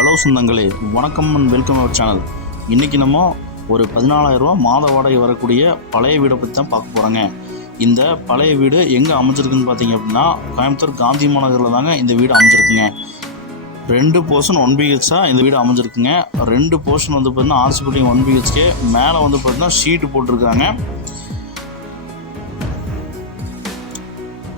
Hello சொந்தங்களே வணக்கம் and welcome our channel. இன்றைக்கி நம்ம ஒரு 14000 ரூபா மாத வாடகை வரக்கூடிய பழைய வீடை பற்றி தான் பார்க்க போகிறோங்க இந்த பழைய வீடு எங்கே அமைஞ்சிருக்குன்னு பார்த்தீங்க அப்படின்னா கோயம்புத்தூர் காந்தி மாநகரில் தாங்க இந்த வீடு அமைஞ்சிருக்குங்க. ரெண்டு போர்ஷன் ஒன் பிஹெச்சாக இந்த வீடு அமைஞ்சிருக்குங்க. ரெண்டு போர்ஷன் வந்து பார்த்தீங்கன்னா ஆர்சி பில்டிங் ஒன் பிஹெச்கே மேலே வந்து பார்த்திங்கன்னா ஷீட்டு போட்டிருக்காங்க.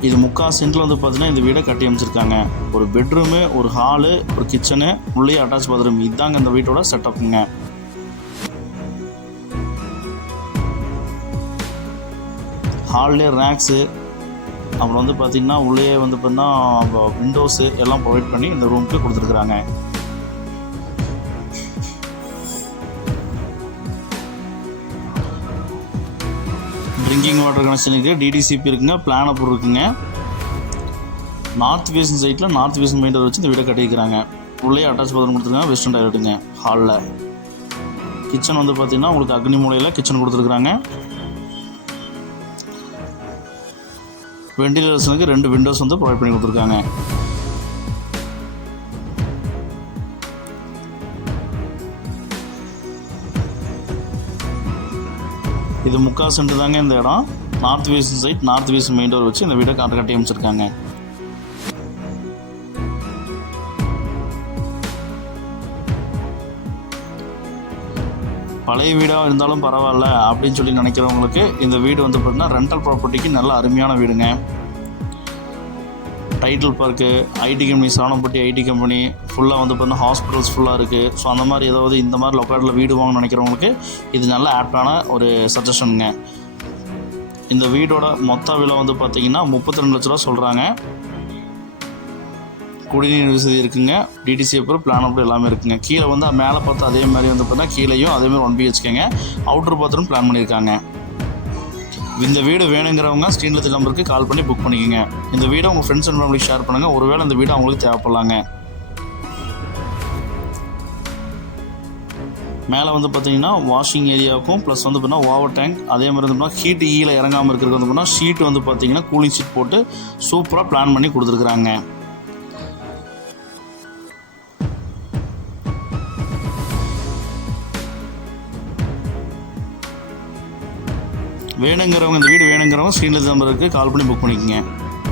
இது முக்கால் சென்டில் வந்து பார்த்தீங்கன்னா இந்த வீடை கட்டி அமைச்சிருக்காங்க. ஒரு பெட்ரூமு ஒரு ஹாலு ஒரு கிச்சனு உள்ளே அட்டாச் பாத்ரூம் இதுதாங்க இந்த வீட்டோட செட்டப்புங்க ஹால்லே ரேக்ஸு அப்புறம் வந்து பார்த்திங்கன்னா உள்ளே வந்து பார்த்தீங்கன்னா விண்டோஸு எல்லாம் ப்ரொவைட் பண்ணி இந்த ரூமுக்கு கொடுத்துருக்குறாங்க. ட்ரிங்கிங் வாட்டர் கனெக்ஷன் இருக்குது டிடிசிபி இருக்குங்க. பிளான் அப் இருக்குங்க. நார்த் ஃபேஸிங் சைட்டில் நார்த் ஃபேஸிங் மெயின்டர் வச்சு இந்த வீடை கட்டிக்கிறாங்க உள்ளே அட்டாச் பாத்ரூம் கொடுத்துருக்காங்க. வெஸ்டர்ன் டாய்லெட்டுங்க ஹாலில் கிச்சன் வந்து பார்த்தீங்கன்னா உங்களுக்கு அக்னி மூலையில் கிச்சன் கொடுத்துருக்குறாங்க. வெண்டிலேஷனுக்கு ரெண்டு விண்டோஸ் வந்து ப்ரொவைட் பண்ணி கொடுத்துருக்காங்க. இது முக்கால் சென்ட் தாங்க இந்த இடம். North west side north west main door வச்சு இந்த வீடை காட்ட கட்டி அமைச்சிருக்காங்க. பழைய வீடாக இருந்தாலும் பரவாயில்ல அப்படின்னு சொல்லி நினைக்கிறவங்களுக்கு இந்த வீடு வந்து பார்த்தீங்கன்னா ரெண்டல் ப்ராப்பர்ட்டிக்கு நல்ல அருமையான வீடுங்க. Tidel park IT company Sanampatti IT company ஃபுல்லாக வந்து பார்த்தீங்கன்னா ஹாஸ்பிட்டல்ஸ் ஃபுல்லாக இருக்குது ஸோ அந்த மாதிரி ஏதாவது இந்த மாதிரி லொக்கேட்டில் வீடு வாங்கணும்னு நினைக்கிறவங்களுக்கு இது நல்ல ஆப்டான ஒரு சஜஷனுங்க இந்த வீடோட மொத்த விலை வந்து பார்த்தீங்கன்னா முப்பத்தி ரெண்டு லட்ச ரூபா சொல்கிறாங்க குடிநீர் வசதி இருக்குங்க. டிடிசி அப்புறம் பிளான் அப்புறம் எல்லாமே இருக்குங்க. கீழே வந்து மேலே பார்த்தா அதே மாதிரி வந்து பார்த்தீங்கன்னா கீழேயும் அதேமாதிரி ஒன் பிஹெச்கேங்க அவுட்டர் பாத்ரூம் பிளான் பண்ணியிருக்காங்க. இந்த வீடு வேணுங்கிறவங்க ஸ்க்ரீனில் நம்பருக்கு கால் பண்ணி புக் பண்ணிக்கோங்க. இந்த வீடை உங்கள் ஃப்ரெண்ட்ஸ் அண்ட் ஃபேமிலிக்கு ஷேர் பண்ணுங்கள் ஒருவேளை இந்த வீடு அவங்களுக்கு தேவைப்படலாங்க. மேலே வந்து பார்த்தீங்கன்னா வாஷிங் ஏரியாவுக்கும் ப்ளஸ் வந்து பார்த்தீங்கன்னா ஓவர் டேங்க் அதே மாதிரி வந்து பார்த்தீங்கன்னா ஹீட் ஈயில் e இறங்காமல் இருக்கிறது வந்து பார்த்தீங்கன்னா ஷீட் வந்து பார்த்தீங்கன்னா கூலிங் ஷீட் போட்டு சூப்பராக பிளான் பண்ணி கொடுத்துருக்குறாங்க. வேணுங்கிறவங்க இந்த வீடு வேணுங்கிறவங்க ஸ்க்ரீனில் நம்பருக்கு கால் பண்ணி புக் பண்ணிக்கோங்க.